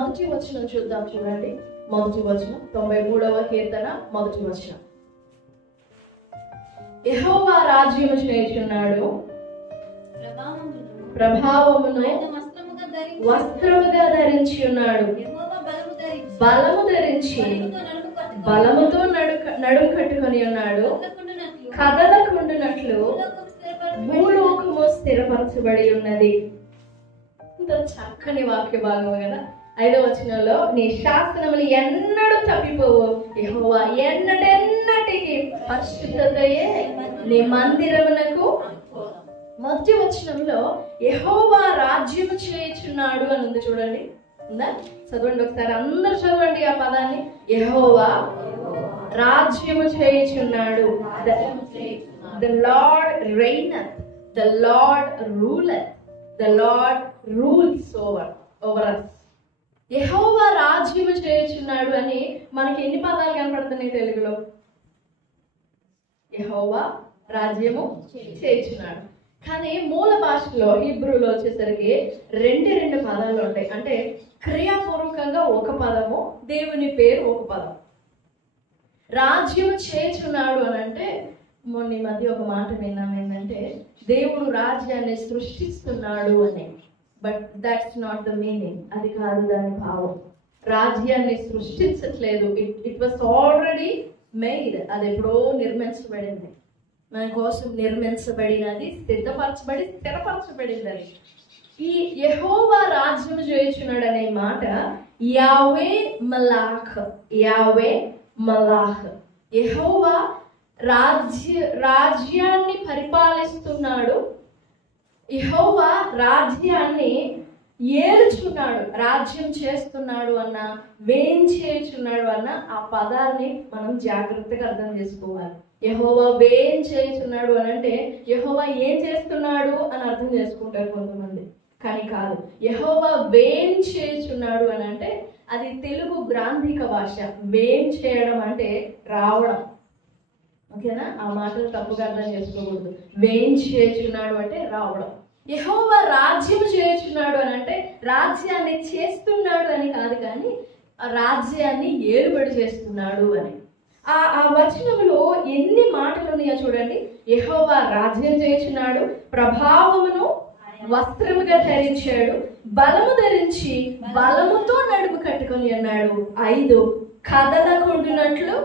మొదటి వచనం చూద్దాం. చూడండి, మొదటి వచనం 93వ కీర్తన మొదటి వచనం. యెహోవా రాజ్యము చేయుచున్నాడు, ప్రభావమును వస్త్రముగా ధరించి ఉన్నాడు. బలము ధరించి బలముతో నడుము కట్టుకొని ఉన్నాడు. కదలకుండునట్లు భూలోకము స్థిరపరచబడి ఉన్నది. ఇంత చక్కని వాక్య భాగం కదా. 5వ వచనంలో, నీ శాసనములు ఎన్నడూ తప్పిపోవు, యెహోవా ఎన్నటెన్నటికి పరిశుద్ధతయే నీ మందిరమునకు. మొదటి వచనంలో యెహోవా రాజ్యము చేయుచున్నాడు అని ఉంది. చూడండి, ఉందా? చదవండి ఒకసారి, అందరూ చదవండి ఆ పదాన్ని. యెహోవా రాజ్యము చేయుచున్నాడు. The Lord reigneth, the Lord ruleth, the Lord rules over us. యెహోవా రాజ్యము చేయుచున్నాడు అని మనకి ఎన్ని పదాలు కనపడుతున్నాయి తెలుగులో? యెహోవా రాజ్యము చేయుచున్నాడు. కానీ మూల భాషలో హీబ్రూలో వచ్చేసరికి రెండు పదాలు ఉంటాయి. అంటే క్రియాపూర్వకంగా ఒక పదము, దేవుని పేరు ఒక పదం. రాజ్యం చేయుచున్నాడు అని అంటే, మొన్న ఈ మధ్య ఒక మాట విన్నాం, ఏంటంటే దేవుడు రాజ్యాన్ని సృష్టిస్తున్నాడు అని. But that's not the meaning. అది కాదు దాని భావం. రాజ్యాన్ని సృష్టించట్లేదు. It was already made. అది ఎప్పుడో నిర్మించబడింది, మన కోసం నిర్మించబడినది, సిద్ధపరచబడి స్థిరపరచబడింది. అది ఈ యెహోవా రాజ్యం చేయుచున్నాడు అనే మాట యావే మలాఖ్. యావే మలాఖ్. యెహోవా రాజ్యాన్ని పరిపాలిస్తున్నాడు. యెహోవా రాజ్యాన్ని ఏలుచున్నాడు. రాజ్యం చేస్తున్నాడు అన్న, వేయించేయుచున్నాడు అన్న ఆ పదాన్ని మనం జాగ్రత్తగా అర్థం చేసుకోవాలి. యెహోవా వేం చేయుచున్నాడు అని అంటే యెహోవా ఏం చేస్తున్నాడు అని అర్థం చేసుకుంటారు కొంతమంది. కానీ కాదు, యెహోవా వేం చేయుచున్నాడు అని అంటే అది తెలుగు గ్రాంధిక భాష. వేం చేయడం అంటే రావడం. ఓకేనా? ఆ మాటలు తప్పుగా అర్థం చేసుకోకూడదు. వేం చేయుచున్నాడు అంటే రావడం. యెహోవా రాజ్యం చేయుచున్నాడు అని అంటే రాజ్యాన్ని చేస్తున్నాడు అని కాదు, కానీ ఆ రాజ్యాన్ని ఏలుబడి చేస్తున్నాడు అని. ఆ వచనంలో ఎన్ని మాటలు ఉన్నాయో చూడండి. యెహోవా రాజ్యం చేయుచున్నాడు, ప్రభావమును వస్త్రముగా ధరించాడు, బలము ధరించి బలముతో నడుము కట్టుకొని ఉన్నాడు. 5 కదలకుండునట్లు.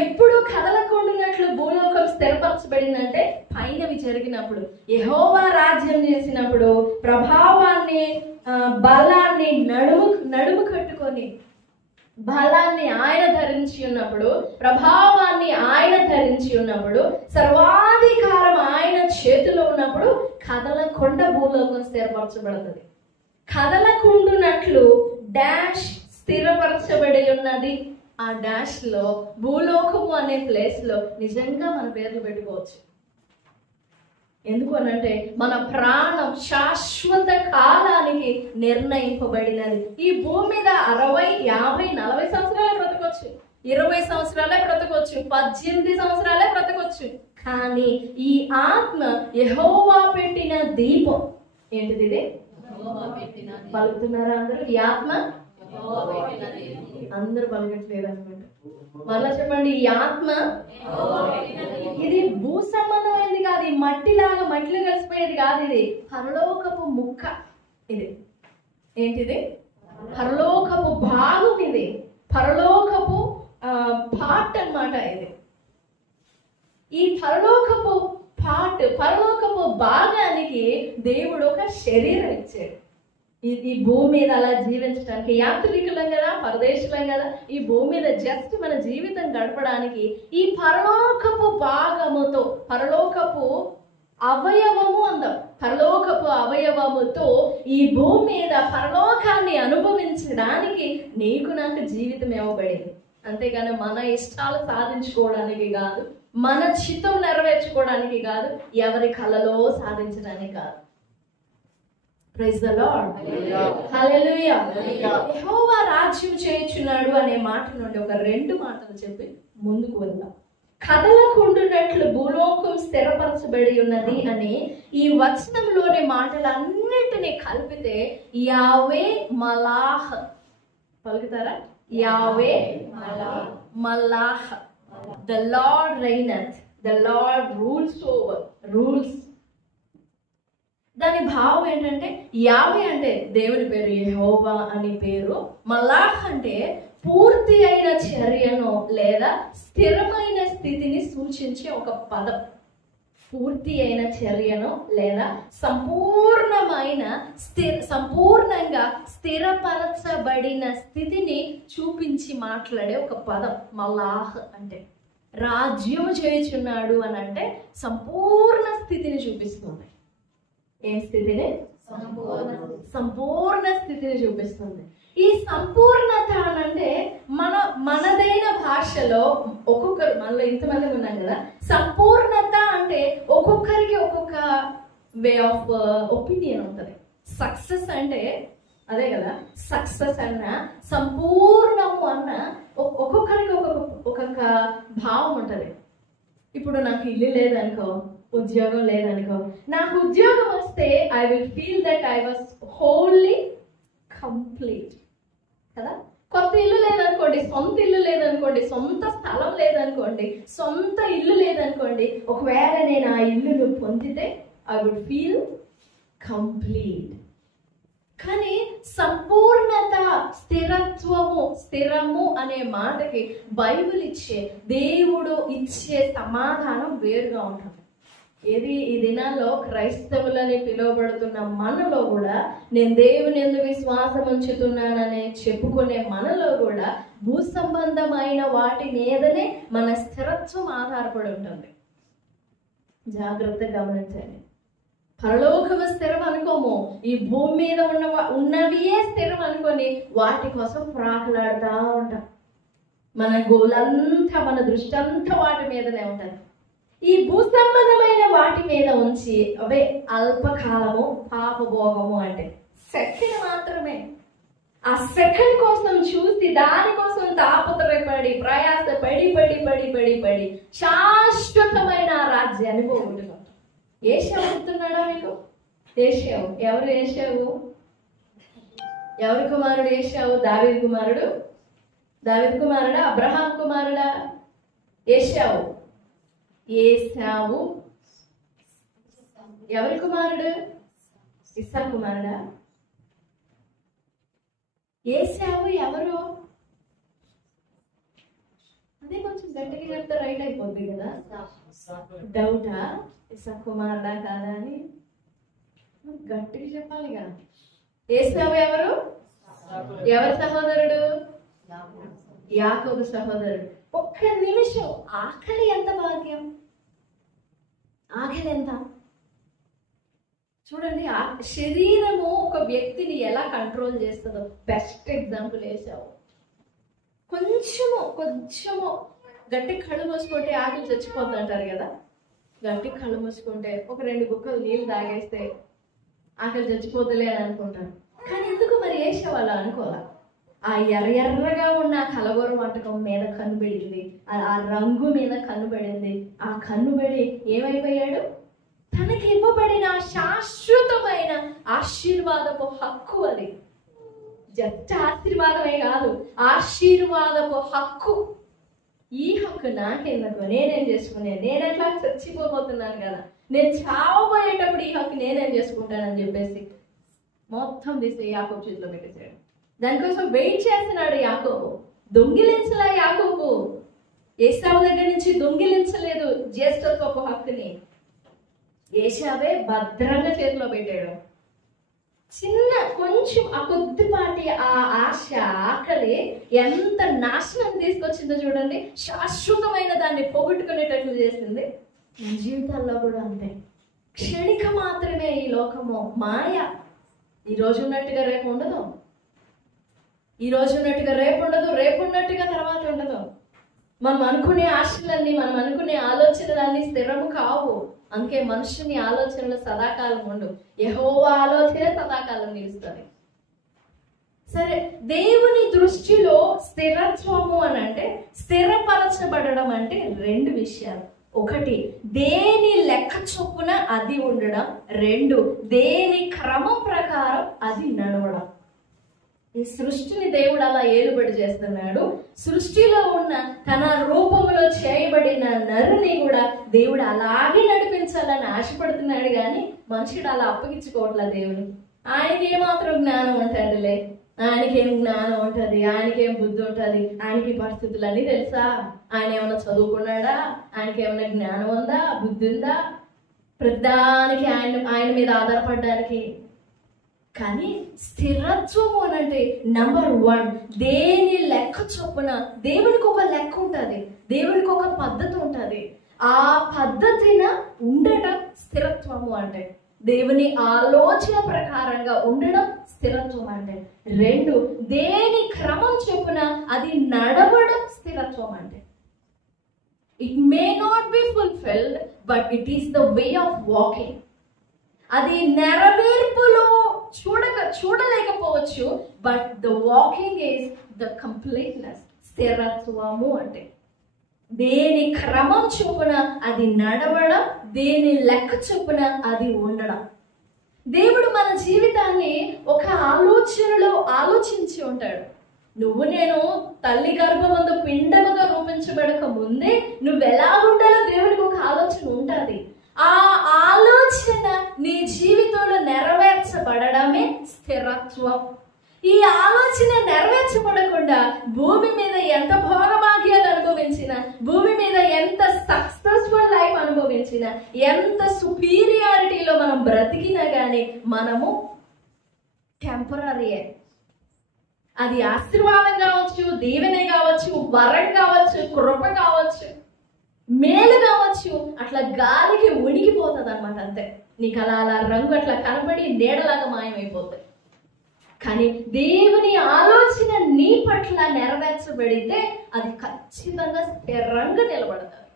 ఎప్పుడు కదలకుండునట్లు భూలోకం స్థిరపరచబడిందంటే పైనవి జరిగినప్పుడు, యెహోవా రాజ్యం చేసినప్పుడు, ప్రభావాన్ని బలాన్ని నడుము కట్టుకొని, బలాన్ని ఆయన ధరించి ఉన్నప్పుడు, ప్రభావాన్ని ఆయన ధరించి ఉన్నప్పుడు, సర్వాధికారం ఆయన చేతిలో ఉన్నప్పుడు కదలకొండ భూలోకం స్థిరపరచబడుతుంది. కదలకుండునట్లు డాష్ స్థిరపరచబడి ఉన్నది. ఆ డాష్ లో భూలోకము అనే ప్లేస్ లో నిజంగా మన పేర్లు పెట్టుకోవచ్చు. ఎందుకు అనంటే మన ప్రాణం శాశ్వత కాలానికి నిర్ణయింపబడినది. ఈ భూమి మీద 60, 50, 40 సంవత్సరాలే బ్రతకొచ్చు, 20 సంవత్సరాలే బ్రతకొచ్చు, 18 సంవత్సరాలే బ్రతకొచ్చు. కానీ ఈ ఆత్మ యెహోవా పెట్టిన దీపం. ఏంటిది ఇది? పలుకుతున్నారా అందరూ? ఈ ఆత్మ అందరూ పలకట్లేదు అనుకుంటా. మళ్ళా చెప్పండి. ఈ ఆత్మ ఇది భూ సంబంధమైనది కాదు. ఈ మట్టిలో కలిసిపోయేది కాదు. ఇది పరలోకపు ముక్క. ఇది ఏంటిది? పరలోకపు భాగం. ఇది పరలోకపు పార్ట్ అన్నమాట. ఇది ఈ పరలోకపు పార్ట్, పరలోకపు భాగానికి దేవుడు ఒక శరీరం ఇచ్చాడు. ఈ భూమి మీద అలా జీవించడానికి, యాత్రికులం కదా, పరదేశులం కదా, ఈ భూమి మీద జస్ట్ మన జీవితం గడపడానికి ఈ పరలోకపు భాగముతో, పరలోకపు అవయవము అందాం, పరలోకపు అవయవముతో ఈ భూమి మీద పరలోకాన్ని అనుభవించడానికి నీకు నాకు జీవితం ఇవ్వబడింది. అంతేగాని మన ఇష్టాలు సాధించుకోవడానికి కాదు, మన చిత్తం నెరవేర్చుకోవడానికి కాదు, ఎవరి కలలో సాధించడానికి కాదు. Praise the lord. హల్లెలూయా. యెహోవా రాజ్యం చేయుచున్నాడు అనే మాట నుండి ఒక 2 మాటలు చెప్పి ముందుకు వెళ్దాం. కదలకుండునట్లు భూలోకం స్థిరపరచబడి ఉన్నది అని ఈ వచనంలోని మాటలన్నింటినీ కలిపితే యావే మలాహ్. పలుకుతారా? యావే మలాహ్. The lord reigneth, the lord rules over, rules. దాని భావం ఏంటంటే, యావే అంటే దేవుని పేరు యెహోవా అని పేరు, మలాహ్ అంటే పూర్తి అయిన చర్యను లేదా స్థిరమైన స్థితిని సూచించే ఒక పదం. పూర్తి అయిన చర్యను లేదా సంపూర్ణంగా స్థిరపరచబడిన స్థితిని చూపించి మాట్లాడే ఒక పదం మలాహ్ అంటే. రాజ్యం చేయుచున్నాడు అని అంటే సంపూర్ణ స్థితిని చూపిస్తుంది. ఏం స్థితిని? సంపూర్ణ స్థితిని చూపిస్తుంది. ఈ సంపూర్ణత అనంటే మనదైన భాషలో ఒక్కొక్కరు, మనలో ఇంతమంది ఉన్నాం కదా, సంపూర్ణత అంటే ఒక్కొక్కరికి ఒక్కొక్క వే ఆఫ్ ఒపీనియన్ ఉంటుంది. సక్సెస్ అంటే అదే కదా, సక్సెస్ అన్న సంపూర్ణము అన్న ఒక్కొక్కరికి ఒక్కొక్క భావం ఉంటుంది. ఇప్పుడు నాకు ఇల్లు లేదనుకో, ఉద్యోగం లేదనుకో, నాకు ఉద్యోగం వస్తే I will feel that I was wholly complete కదా. కొత్త ఇల్లు లేదనుకోండి, సొంత ఇల్లు లేదనుకోండి, సొంత స్థలం లేదనుకోండి, సొంత ఇల్లు లేదనుకోండి, ఒకవేళ నేను ఆ ఇల్లును పొందితే ఐ వుడ్ ఫీల్ కంప్లీట్. కానీ సంపూర్ణత, స్థిరత్వము, స్థిరము అనే మాటకి బైబిల్ ఇచ్చే, దేవుడు ఇచ్చే సమాధానం వేరుగా ఉంటుంది. ఏది ఈ దినాల్లో క్రైస్తవులని పిలువబడుతున్న మనలో కూడా, నేను దేవుని యందు విశ్వాసం ఉంచుతున్నానని చెప్పుకునే మనలో కూడా భూ సంబంధమైన వాటి మీదనే మన స్థిరత్వం ఆధారపడి ఉంటుంది. జాగ్రత్తగా గమనించండి. పరలోకము స్థిరం అనుకోము, ఈ భూమి మీద ఉన్నవియే స్థిరం అనుకొని వాటి కోసం ప్రాకులాడుతూ ఉంటాం. మన గోలంతా, మన దృష్టి అంతా వాటి మీదనే ఉంటుంది. ఈ భూ సంబంధమైన వాటి మీద ఉంచి అవే అల్పకాలము, పాపభోగము అంటే సెకండ్ మాత్రమే. ఆ సెకండ్ కోసం చూసి దానికోసం తాపత్రయపడి ప్రయాసపడి పడి పడి పడి పడి శాశ్వతమైన రాజ్యాన్ని పోగొట్టుకుంటాం. ఏశావు చెప్తున్నాడా మీకు? ఏశావు ఎవరు? ఏశావు ఎవరి కుమారుడు? ఏశావు దావీదు కుమారుడు. దావీదు కుమారుడా? అబ్రహాం కుమారుడా? ఏశావు ఎవరి కుమారుడు? ఇస్సాకు కుమారుడా? ఏశావు ఎవరు? అదే కొంచెం గట్టిగా చెప్తే రైట్ అయిపోద్ది కదా. డౌటా? ఇస్సాకు కుమారుడా కాదా అని గట్టిగా చెప్పాలి కదా. ఏశావు ఎవరు? ఎవరి సహోదరుడు? యాకోబు సహోదరుడు. ఒక్క నిమిషం, ఆకలి ఎంత భాగ్యం, ఆకలి ఎంత చూడండి. శరీరము ఒక వ్యక్తిని ఎలా కంట్రోల్ చేస్తుందో బెస్ట్ ఎగ్జాంపుల్ వేసావు. కొంచెము గట్టి కళ్ళు మూసుకుంటే ఆకలి చచ్చిపోద్ది అంటారు కదా. గట్టి కళ్ళు మూసుకుంటే ఒక 2 గుక్కలు నీళ్ళు తాగేస్తే ఆకలి చచ్చిపోతులే అని అనుకుంటారు. కానీ ఎందుకు మరి వేసావు అలా అనుకోవాలా? ఆ ఎర్రగా ఉన్న కలగూర వంటకం మీద కన్నుబడింది, ఆ రంగు మీద కన్నుబడింది. ఆ కన్నుబడి ఏమైపోయాడు? తనకి ఇవ్వబడిన శాశ్వతమైన ఆశీర్వాదపు హక్కు అది. జస్ట్ ఆశీర్వాదమే కాదు, ఆశీర్వాదపు హక్కు. ఈ హక్కు నాకెందుకు? నేనేం చేసుకున్నాను? నేను ఎట్లా చచ్చిపోతున్నాను కదా, నేను చావబోయేటప్పుడు ఈ హక్కు నేనేం చేసుకుంటానని చెప్పేసి మొత్తం తీసి యాకోబు చేతిలో పెట్టేశాడు. దానికోసం వెయిట్ చేస్తున్నాడు యాకోబు. దొంగిలించలే యాకోబు, ఏశావు దగ్గర నుంచి దొంగిలించలేదు జ్యేష్ఠత్వపు హక్కుని. ఏశావే భద్రంగా చేతిలో పెట్టాడు. కొంచెం ఆ కొద్దిపాటి ఆ ఆశ, ఆకలి ఎంత నాశనం తీసుకొచ్చిందో చూడండి. శాశ్వతమైన దాన్ని పోగొట్టుకునేటట్లు చేసింది. మన జీవితాల్లో కూడా అంతే. క్షణిక మాత్రమే ఈ లోకము, మాయ. ఈ రోజు ఉన్నట్టుగా రేపు ఉండదు, ఈ రోజు ఉన్నట్టుగా రేపు ఉండదు, రేపు ఉన్నట్టుగా తర్వాత ఉండదు. మనం అనుకునే ఆశలన్నీ, మనం అనుకునే ఆలోచనలన్నీ స్థిరము కావు. అందుకే మనుషుని ఆలోచనలు సదాకాలం ఉండు, యెహోవా ఆలోచన సదాకాలం నిలుస్తుంది. సరే, దేవుని దృష్టిలో స్థిరత్వము అని అని అంటే స్థిరపరచబడడం అంటే రెండు విషయాలు. ఒకటి, దేని లెక్క చొప్పున అది ఉండడం. రెండు, దేని క్రమం ప్రకారం అది నడవడం. ఈ సృష్టిని దేవుడు అలా ఏలుబడి చేస్తున్నాడు. సృష్టిలో ఉన్న తన రూపంలో చేయబడిన నరుని కూడా దేవుడు అలాగే నడిపించాలని ఆశపడుతున్నాడు. కానీ మనుషుడు అలా అప్పగించుకోవట్లే దేవుడు. ఆయనకి ఏమాత్రం జ్ఞానం ఉంటుందిలే, ఆయనకేం జ్ఞానం ఉంటుంది, ఆయనకేం బుద్ధి ఉంటుంది, ఆయనకి పరిస్థితులు అన్నీ తెలుసా, ఆయన ఏమైనా చదువుకున్నాడా, ఆయనకి ఏమైనా జ్ఞానం ఉందా, బుద్ధి ఉందా, ప్రతిదానికి ఆయన మీద ఆధారపడడానికి. కానీ స్థిరత్వము అనంటే నంబర్ 1, దేని లెక్క చొప్పున. దేవునికి ఒక లెక్క ఉంటుంది, దేవునికి ఒక పద్ధతి ఉంటుంది. ఆ పద్ధతిన ఉండటం స్థిరత్వము అంటే. దేవుని ఆలోచన ప్రకారంగా ఉండడం స్థిరత్వం అంటే. రెండు, దేని క్రమం చొప్పున అది నడవడం స్థిరత్వం అంటే. It may not be fulfilled, but it is the way of walking. అది నెరవేర్పులో చూడలేకపోవచ్చు, but the walking is the completeness. స్థిరత్వము అంటే దేని క్రమం చొప్పున అది నడవడం, దేని లెక్క చొప్పున అది ఉండడం. దేవుడు మన జీవితాన్ని ఒక ఆలోచనలో ఆలోచించి ఉంటాడు. నువ్వు నేను తల్లి గర్భమందు పిండముగా రూపించబడక ముందే నువ్వు ఎలా ఉండాలో దేవుడికి ఒక ఆలోచన ఉంటుంది. ఆ ఆలోచన నీ జీవితంలో నెరవేర్చబడడమే స్థిరత్వం. ఈ ఆలోచన నెరవేర్చబడకుండా భూమి మీద ఎంత భోగభాగ్యాలు అనుభవించిన, భూమి మీద ఎంత సక్సెస్ఫుల్ లైఫ్ అనుభవించిన, ఎంత సుపీరియారిటీలో మనం బ్రతికినా కానీ మనము టెంపరీయే. అది ఆశీర్వాదం కావచ్చు, దీవెనే కావచ్చు, వరం కావచ్చు, కృప కావచ్చు, మేలు కావచ్చు, అట్లా గాలికి ఉనికిపోతుంది అనమాట. అంతే, నీకు అలా రంగు అట్లా కనబడి నీడలాగా మాయమైపోతుంది. కానీ దేవుని ఆలోచన నీ పట్ల నెరవేర్చబడితే అది ఖచ్చితంగా స్థిరంగా నిలబడతారు.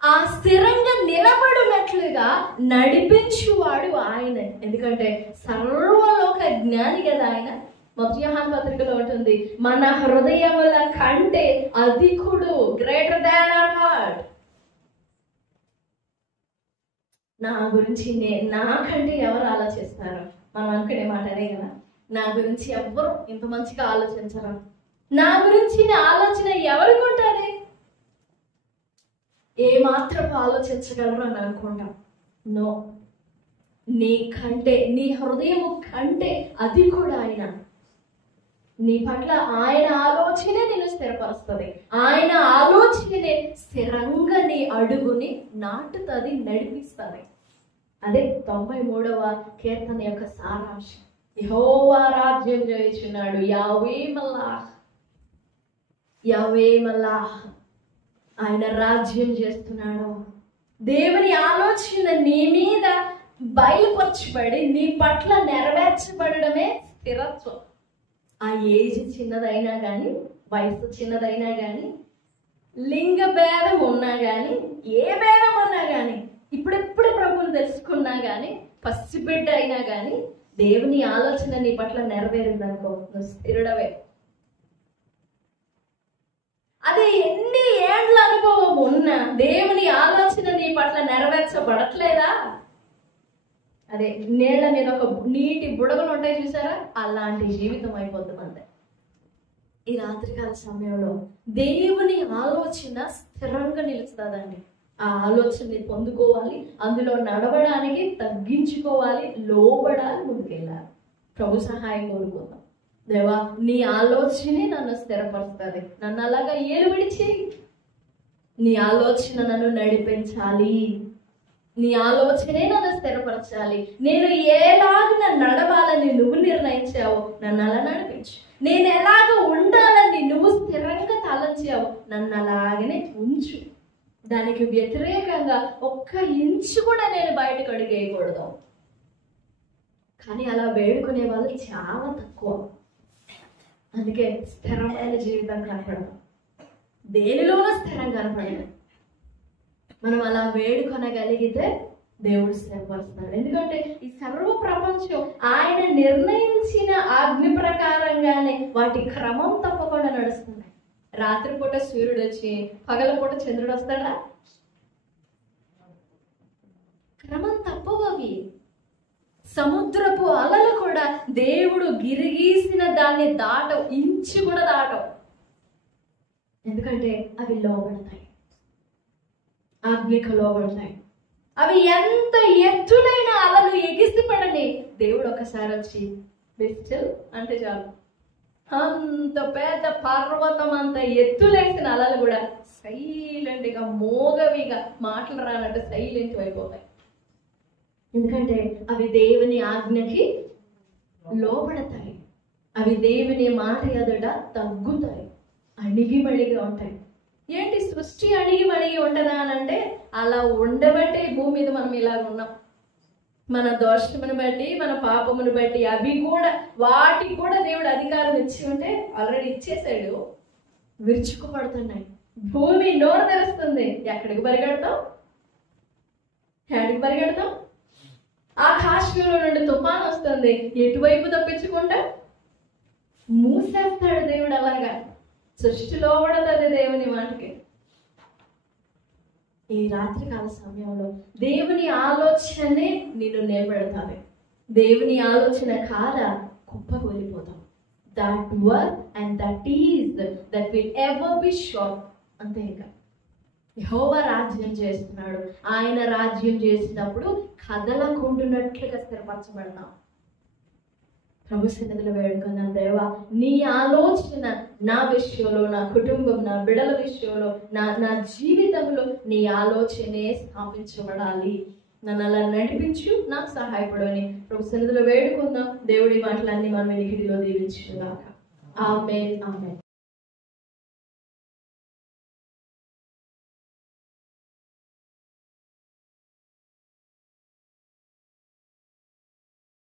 ఆ స్థిరంగా నిలబడినట్లుగా నడిపించువాడు ఆయన. ఎందుకంటే సర్వలోక జ్ఞాని కదా ఆయన. మొదటి యోహాను పత్రికలో ఉంటుంది, మన హృదయముల కంటే అధికుడు, గ్రేటర్ దాన్ అవర్ హార్ట్. నా గురించి నాకంటే ఎవరు ఆలోచిస్తారు? మనం అనుకునే మాట అదే కదా, నా గురించి ఎవ్వరు ఇంత మంచిగా ఆలోచించరు, నా గురించి ఆలోచన ఎవరికి ఉంటుంది, ఏమాత్రం ఆలోచించగలరు అని అనుకుంటాం. నో, నీ కంటే, నీ హృదయము కంటే అది కూడా ఆయన. నీ పట్ల ఆయన ఆలోచనే నిన్ను స్థిరపరుస్తుంది. ఆయన ఆలోచనే స్థిరంగా నీ అడుగుని నాటుతుంది, నడిపిస్తుంది. అదే 93వ కీర్తన యొక్క సారాంశం. యెహోవా రాజ్యం చేయుచున్నాడు, యావే మల్లాహ్, యావే మల్లాహ్. ఆయన రాజ్యం చేస్తున్నాడు. దేవుని ఆలోచన నీ మీద బయలుపరచబడి నీ పట్ల నెరవేర్చబడమే స్థిరత్వం. ఆ ఏజ్ చిన్నదైనా కానీ, వయసు చిన్నదైనా కానీ, లింగ భేదం ఉన్నా కానీ, ఏ భేదం ఉన్నా కానీ, ఇప్పుడెప్పుడు ప్రభువును తెలుసుకున్నా కానీ, పసిబిడ్డ అయినా కానీ, దేవుని ఆలోచన నీ పట్ల నెరవేరిందనుకో, నువ్వు స్థిరుడవే. అదే ఎన్ని ఏండ్ల అనుభవం ఉన్నా దేవుని ఆలోచన నీ పట్ల నెరవేర్చబడట్లేదా? అదే నీళ్ల మీద ఒక నీటి బుడగలు ఉంటాయి చూసారా, అలాంటి జీవితం అయిపోతుంది అంతే. ఈ రాత్రికాల సమయంలో దేవుని ఆలోచన స్థిరంగా నిలుస్తుందండి. ఆ ఆలోచనని పొందుకోవాలి, అందులో నడవడానికి తగ్గించుకోవాలి, లోబడాలి, ముందుకెళ్ళాలి. ప్రభు సహాయం కోరుకుందాం. దేవా, నీ ఆలోచనే నన్ను స్థిరపరుస్తుంది, నన్ను అలాగా ఏలుబడి చేయి. నీ ఆలోచన నన్ను నడిపించాలి, నీ ఆలోచనే నన్ను స్థిరపరచాలి. నేను ఎలాగ నడవాలని నువ్వు నిర్ణయించావు, నన్ను అలా నడిపించు. నేను ఎలాగ ఉండాలని నువ్వు స్థిరంగా తలంచావు, నన్ను అలాగనే ఉంచు. దానికి వ్యతిరేకంగా ఒక్క ఇంచు కూడా నేను బయటకు అడుగేయకూడదు. కానీ అలా వేడుకునే వాళ్ళు చాలా తక్కువ. అందుకే స్థిరమైన జీవితం కనపడదు, దేనిలోనూ స్థిరం కనపడదు. మనం అలా వేడుకొనగలిగితే దేవుడు స్థిరపరుస్తున్నాడు. ఎందుకంటే ఈ సర్వ ప్రపంచం ఆయన నిర్ణయించిన ఆజ్ఞ ప్రకారంగానే వాటి క్రమం తప్పకుండా నడుస్తుంది. రాత్రిపూట సూర్యుడు వచ్చి పగలపూట చంద్రుడు వస్తాడా? క్రమం తప్పవు అవి. సముద్రపు అలలు కూడా దేవుడు గిరిగీసిన దాన్ని దాటవు, ఇంచు కూడా దాటవు. ఎందుకంటే అవి లోబడతాయి, ఆజ్ఞకు లోబడతాయి. అవి ఎంత ఎత్తులైన అలలు ఎగిసిపడని దేవుడు ఒకసారి వచ్చి బెస్టిల్ అంటే చాలు, అంత పెద్ద పర్వతం అంత ఎత్తులేసిన అలలు కూడా సైలెంట్గా మోగవిగా మాటలు రానంటే సైలెంట్ అయిపోతాయి. ఎందుకంటే అవి దేవుని ఆజ్ఞకి లోబడతాయి, అవి దేవుని మాట ఎదుట తగ్గుతాయి, అణిగిమణిగా ఉంటాయి. ఏంటి సృష్టి అణిగిమణిగి ఉంటదా అని అంటే అలా ఉండబట్టే భూమి మీద మనం ఇలా ఉన్నాం. మన దోషమును బట్టి, మన పాపమును బట్టి అవి కూడా, వాటికి కూడా దేవుడు అధికారం ఇచ్చి ఉంటే ఆల్రెడీ ఇచ్చేసాడు, విరుచుకుపడుతున్నాయి. భూమి నోరు తెరుస్తుంది, ఎక్కడికి పరిగెడతాం? ఎక్కడికి పరిగెడతాం? ఆకాశంలో నుండి తుఫాను వస్తుంది, ఎటువైపు తప్పించుకుంటా? మూసేస్తాడు దేవుడు. అలాగా సృష్టిలో పడదు దేవుని మాటకి. ఈ రాత్రికాల సమయంలో దేవుని ఆలోచనే నిన్ను నిలబెడతాది. దేవుని ఆలోచన కాల కుప్పకూలిపోతాం. That work and that is that will ever be sure. అంతే. ఇంకా యెహోవా రాజ్యం చేస్తున్నాడు. ఆయన రాజ్యం చేసినప్పుడు కదలకుండునట్లుగా స్థిరపరచబడతాం. ప్రభు సన్నిధిలో వేడుకున్నాం, దేవా నీ ఆలోచన నా విషయంలో, నా కుటుంబం, నా బిడ్డల విషయంలో, నా జీవితంలో నీ ఆలోచనే స్థాపించబడాలి. నన్ను అలా నడిపించు, నాకు సహాయపడని ప్రభు సన్నిధిలో వేడుకుందాం. దేవుడి మాటలన్నీ మన వెలికిడిలో దీవించుగాక. ఆమేన్, ఆమేన్.